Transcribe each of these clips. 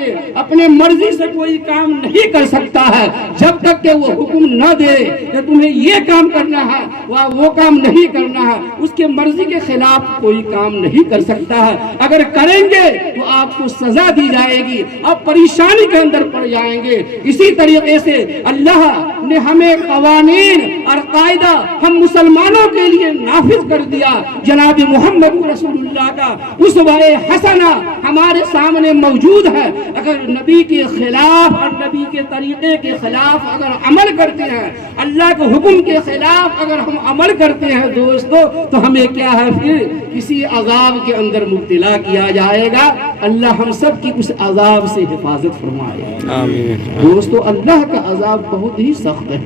کے اپنے مرضی سے کوئی کام نہیں کر سکتا ہے جب تک کہ وہ حکم نہ دے کہ تمہیں یہ کام کرنا ہے وہ کام نہیں کرنا ہے، اس کے مرضی کے خلاف کوئی کام نہیں کر سکتا ہے۔ اگر کریں گے تو آپ کو سزا دی جائے گی، آپ پریشانی کے اندر پڑ جائیں گے۔ اسی طریقے سے اللہ نے ہمیں قوانین اور قاعدہ ہم مسلمانوں کے لیے نافذ کر دیا۔ جناب محمد رسول اللہ کا اسوہ حسنہ ہمارے سامنے موجود ہے۔ اگر نبی کے خلاف اور نبی کے طریقے کے خلاف اگر عمل کرتے ہیں، اللہ کے حکم کے خلاف اگر ہم عمل کرتے ہیں دوستو، تو ہمیں کیا ہے پھر کسی عذاب کے اندر مبتلا کیا جائے گا۔ اللہ ہم سب کی اس عذاب سے حفاظت فرمائے آمین۔ دوستو اللہ کا عذاب بہت ہی سخت ہے۔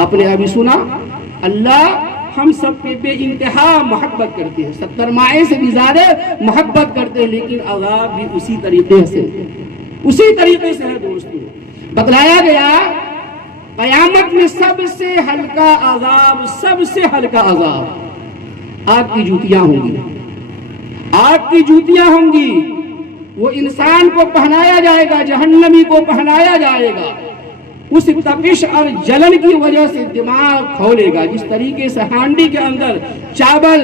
آپ نے ابھی سنا اللہ ہم سب پہ بے انتہا محبت کرتے ہیں، 70 مائع سے بھی زیادہ محبت کرتے ہیں، لیکن عذاب بھی اسی طریقے سے ہے دوستو۔ بتلایا گیا قیامت میں سب سے ہلکا عذاب آگ کی جوتیاں ہوں گی، آگ کی جوتیاں ہوں گی۔ وہ انسان کو پہنایا جائے گا، جہنمی کو پہنایا جائے گا۔ اس تپش اور جلن کی وجہ سے دماغ کھولے گا۔ جس طریقے سے ہانڈی کے اندر چاول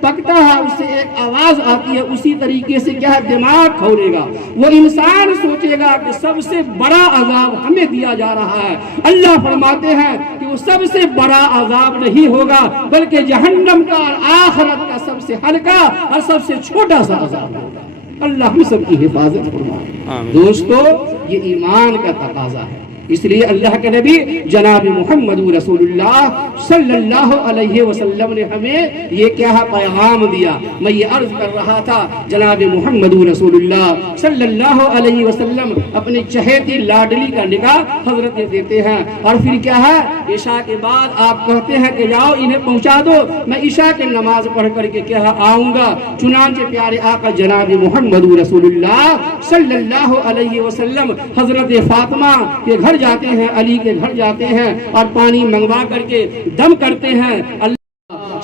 پکتا ہے، اس سے ایک آواز آتی ہے، اسی طریقے سے کیا ہے دماغ کھولے گا۔ وہ انسان سوچے گا کہ سب سے بڑا عذاب ہمیں دیا جا رہا ہے۔ اللہ فرماتے ہیں کہ وہ سب سے بڑا عذاب نہیں ہوگا، بلکہ جہنم کا اور آخرت کا سب سے ہلکا اور سب سے چھوٹا سا عذاب ہوگا۔ اللہ ہم سب کی حفاظت فرمائے۔ دوستو یہ ایمان کا تقاضا ہے، اس لیے اللہ کے نبی جناب محمد رسول اللہ صلی اللہ علیہ وسلم نے ہمیں یہ کیا پیغام دیا۔ میں یہ عرض کر رہا تھا جناب محمد رسول اللہ صلی اللہ علیہ وسلم اپنی چہیتی لاڈلی کا نکاح حضرت دیتے ہیں، اور پھر کیا ہے عشاء کے بعد آپ کہتے ہیں کہ جاؤ انہیں پہنچا دو، میں عشاء کی نماز پڑھ کر کے کیا آؤں گا۔ چنانچہ پیارے آقا جناب محمد رسول اللہ صلی اللہ علیہ وسلم حضرت فاطمہ کے گھر جاتے ہیں، علی کے گھر جاتے ہیں اور پانی منگوا کر کے دم کرتے ہیں۔ اللہ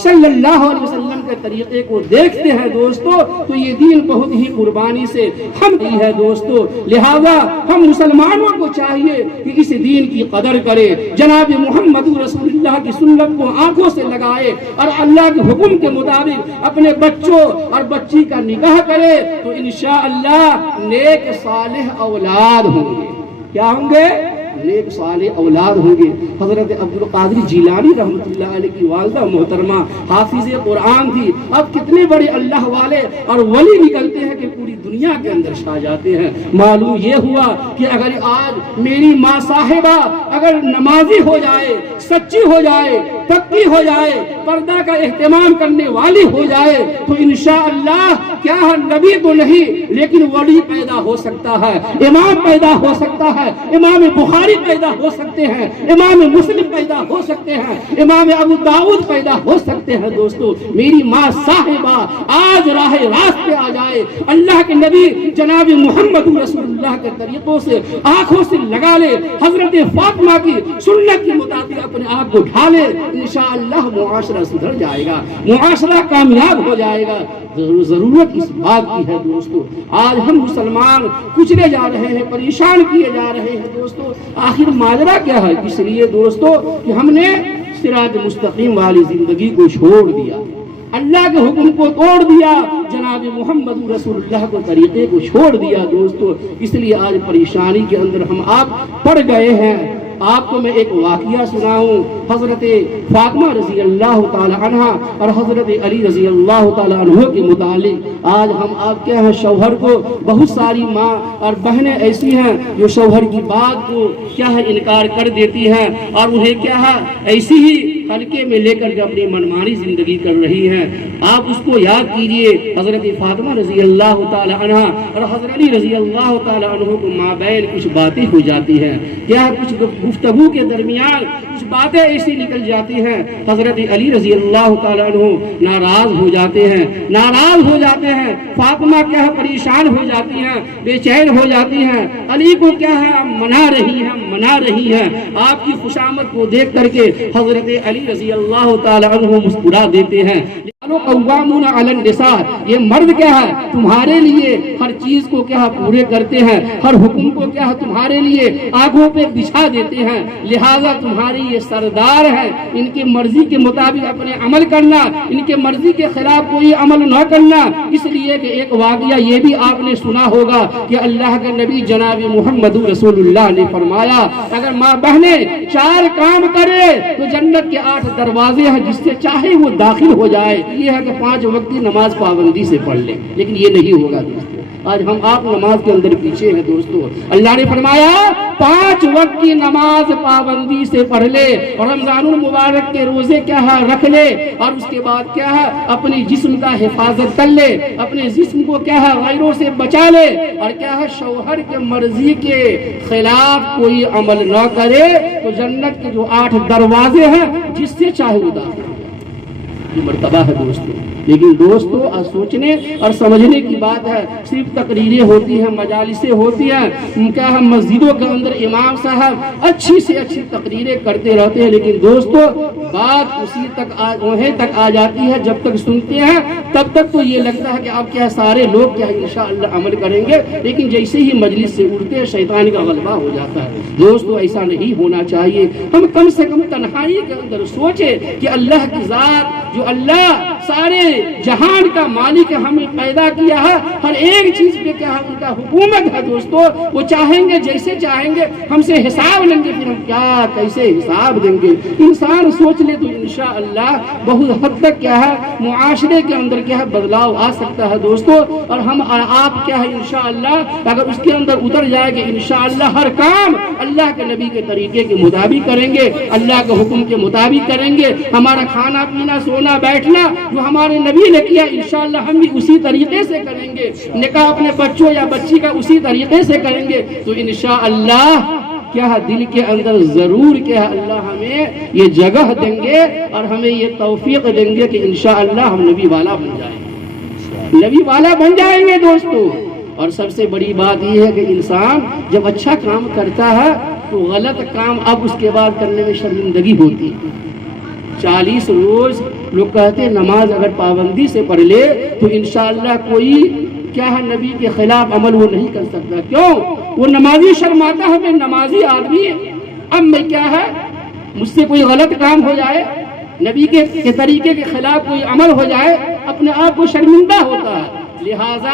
صلی اللہ علیہ وسلم کے طریقے کو دیکھتے ہیں دوستو، تو یہ دین بہت ہی قربانی سے ہم کی ہے دوستو۔ لہذا ہم مسلمانوں کو چاہیے کہ اس دین کی قدر کرے، جناب محمد رسول اللہ کی سنت کو آنکھوں سے لگائے اور اللہ کے حکم کے مطابق اپنے بچوں اور بچی کا نکاح کرے، تو انشاءاللہ نیک صالح اولاد ہوں گے۔ کیا ہوں گے؟ نیک صالح اولاد ہوں گے۔ حضرت عبدالقادر جیلانی رحمۃ اللہ علیہ کی والدہ محترمہ حافظ قرآن تھی۔ اب کتنے بڑے اللہ والے اور ولی نکلتے ہیں کہ پوری دنیا کے اندر چھا جاتے ہیں۔ معلوم یہ ہوا کہ اگر آج میری ماں صاحبہ اگر نمازی ہو جائے، سچی ہو جائے، پکی ہو جائے، پردہ کا اہتمام کرنے والی ہو جائے، تو انشاءاللہ کیا ہے نبی تو نہیں لیکن ولی پیدا ہو سکتا ہے، امام پیدا ہو سکتا ہے، امام بخاری پیدا ہو سکتے ہیں، امام مسلم پیدا ہو سکتے ہیں، امام ابو داؤد پیدا ہو سکتے ہیں۔ دوستو میری ماں صاحبہ آج راہ راست پہ آ جائے، اللہ کے نبی جناب محمد رسول اللہ کے طریقوں سے آنکھوں سے لگا لے، حضرت فاطمہ کی سنت کے مطابق اپنے آپ کو ڈھالے، انشاءاللہ معاشرہ سدھر جائے گا، معاشرہ کامیاب ہو جائے گا۔ ضرورت اس بات کی ہے دوستو، آج ہم مسلمان کچلے جا رہے ہیں، پریشان کیے جا رہے ہیں دوستو۔ آخر ماجرا کیا ہے؟ اس لیے دوستو کہ ہم نے صراط مستقیم والی زندگی کو چھوڑ دیا، اللہ کے حکم کو توڑ دیا، جناب محمد رسول اللہ کو طریقے کو چھوڑ دیا دوستو۔ اس لیے آج پریشانی کے اندر ہم آپ پڑ گئے ہیں۔ آپ کو میں ایک واقعہ سناؤں، حضرت فاطمہ رضی اللہ تعالی عنہ اور حضرت علی رضی اللہ تعالی عنہ کے متعلق۔ آج ہم آپ کیا ہیں شوہر کو، بہت ساری ماں اور بہنیں ایسی ہیں جو شوہر کی بات کو کیا ہے انکار کر دیتی ہیں اور انہیں کیا ہے ایسی ہی ہلکے میں لے کر کے اپنی منمانی زندگی کر رہی ہیں۔ آپ اس کو یاد کیجئے، حضرت فاطمہ رضی اللہ تعالی عنہ اور حضرت علی رضی اللہ تعالی عنہ کو مابین کچھ باتیں ہو جاتی ہیں، کیا کچھ گفتگو کے درمیان کچھ باتیں ایسی نکل جاتی ہیں، حضرت علی رضی اللہ تعالی عنہ ناراض ہو جاتے ہیں، فاطمہ کیا ہے پریشان ہو جاتی ہیں، بے چین ہو جاتی ہیں، علی کو کیا ہے منا رہی ہیں۔ آپ کی خوشامد کو دیکھ کر کے حضرت علی علی رضی اللہ تعالی عنہ مسکرا دیتے ہیں قوامون علی النساء، یہ مرد کیا ہے تمہارے لیے ہر چیز کو کیا پورے کرتے ہیں، ہر حکم کو کیا تمہارے لیے آنکھوں پہ بچھا دیتے ہیں، لہذا تمہاری یہ سردار ہیں، ان کی مرضی کے مطابق اپنے عمل کرنا، ان کے مرضی کے خلاف کوئی عمل نہ کرنا۔ اس لیے کہ ایک واقعہ یہ بھی آپ نے سنا ہوگا کہ اللہ کے نبی جناب محمد رسول اللہ نے فرمایا اگر ماں بہنیں 4 کام کرے تو جنت کے 8 دروازے ہیں، جس سے چاہے وہ داخل ہو جائے۔ یہ ہے کہ 5 وقت کی نماز پابندی سے پڑھ لیں، لیکن یہ نہیں ہوگا دوستو۔ آج ہم آپ نماز کے اندر پیچھے ہیں دوستو۔ اللہ نے فرمایا 5 وقت کی نماز پابندی سے پڑھ لے، اور رمضان المبارک کے روزے کیا ہے رکھ لے، اور اس کے بعد کیا ہے اپنی جسم کا حفاظت کر لے، اپنے جسم کو کیا ہے غیروں سے بچا لے، اور کیا ہے شوہر کے مرضی کے خلاف کوئی عمل نہ کرے، تو جنت کے جو 8 دروازے ہیں جس سے چاہے وہ داخل ہو۔ یہ مرتبہ ہے دوستو۔ لیکن دوستو سوچنے اور سمجھنے کی بات ہے، صرف تقریریں ہوتی ہیں، مجالسیں ہوتی ہیں، کیا ہم مسجدوں کے اندر امام صاحب اچھی سے اچھی تقریریں کرتے رہتے ہیں، لیکن دوستو بات اسی تک وہیں تک آ جاتی ہے، جب تک سنتے ہیں تب تک تو یہ لگتا ہے کہ اب کیا سارے لوگ کیا انشاءاللہ عمل کریں گے، لیکن جیسے ہی مجلس سے اٹھتے ہیں شیطان کا غلبہ ہو جاتا ہے۔ دوستو ایسا نہیں ہونا چاہیے، ہم کم سے کم تنہائی کے اندر سوچے کہ اللہ کی ذات جو اللہ سارے جہان کا مالک ہمیں پیدا کیا ہے، ہر ایک چیز پہ کیا ہے ان کا حکومت ہے دوستو، وہ چاہیں گے جیسے چاہیں گے ہم سے حساب لیں گے، پھر ہم کیا کیسے حساب دیں گے۔ انسان سوچ لے تو انشاءاللہ بہت حد تک کیا ہے معاشرے کے اندر کیا ہے بدلاؤ آ سکتا ہے دوستو، اور ہم اور آپ کیا ہے انشاءاللہ اگر اس کے اندر اتر جائے گے انشاءاللہ ہر کام اللہ کے نبی کے طریقے کے مطابق کریں گے، اللہ کے حکم کے مطابق کریں گے، ہمارا کھانا پینا سونا بیٹھنا جو ہمارے نبی نے کیا انشاءاللہ ہم بھی اسی طریقے سے کریں گے، نکاح اپنے بچوں یا بچی کا اسی طریقے سے کریں گے، تو انشاءاللہ کیا ہے دل کے اندر ضرور کیا ہے اللہ ہمیں یہ جگہ دیں گے اور ہمیں یہ توفیق دیں گے کہ انشاءاللہ ہم نبی والا بن جائیں گے، نبی والا بن جائیں گے دوستو۔ اور سب سے بڑی بات یہ ہے کہ انسان جب اچھا کام کرتا ہے تو غلط کام اب اس کے بعد کرنے میں شرمندگی ہوتی ہے۔ 40 روز لوگ کہتے ہیں نماز اگر پابندی سے پڑھ لے تو انشاءاللہ کوئی کیا ہے نبی کے خلاف عمل وہ نہیں کر سکتا۔ کیوں؟ وہ نمازی شرماتا ہے، میں نمازی آدمی، اب میں کیا ہے مجھ سے کوئی غلط کام ہو جائے، نبی کے طریقے کے خلاف کوئی عمل ہو جائے، اپنے آپ کو شرمندہ ہوتا ہے، لہٰذا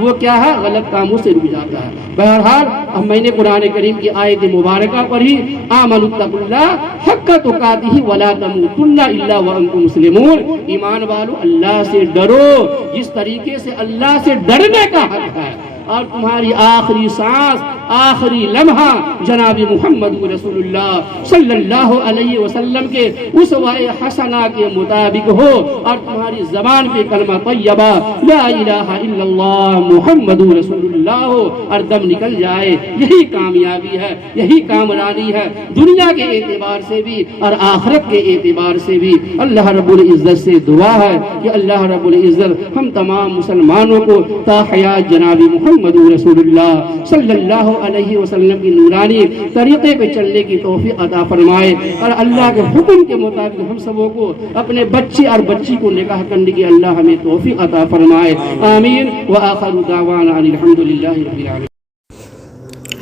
وہ کیا ہے غلط کاموں سے رک جاتا ہے۔ بہرحال اب میں نے قرآن کریم کی آیت مبارکہ پڑھی، آمنوا اتقوا اللہ حق تقاتہ ولا تموتن الا وانتم مسلمون، ایمان والو اللہ سے ڈرو جس طریقے سے اللہ سے ڈرنے کا حق ہے، اور تمہاری آخری سانس آخری لمحہ جناب محمد رسول اللہ صلی اللہ علیہ وسلم کے اسوہ حسنہ کے مطابق ہو، اور تمہاری زبان پہ کلمہ طیبہ لا الہ الا اللہ محمد رسول اللہ ہو اور دم نکل جائے، یہی کامیابی ہے، یہی کامرانی ہے، دنیا کے اعتبار سے بھی اور آخرت کے اعتبار سے بھی۔ اللہ رب العزت سے دعا ہے کہ اللہ رب العزت ہم تمام مسلمانوں کو تا حیات جناب محمد رسول اللہ صلی اللہ علیہ وسلم کی نورانی طریقے پہ چلنے کی توفیق عطا فرمائے، اور اللہ کے حکم کے مطابق ہم سبوں کو اپنے بچے اور بچی کو نکاح کرنے کی اللہ ہمیں توفیق عطا فرمائے، آمین۔ وآخر دعوانا ان الحمدللہ رب العالمین۔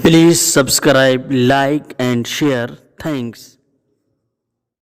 Please subscribe, like and share. Thanks.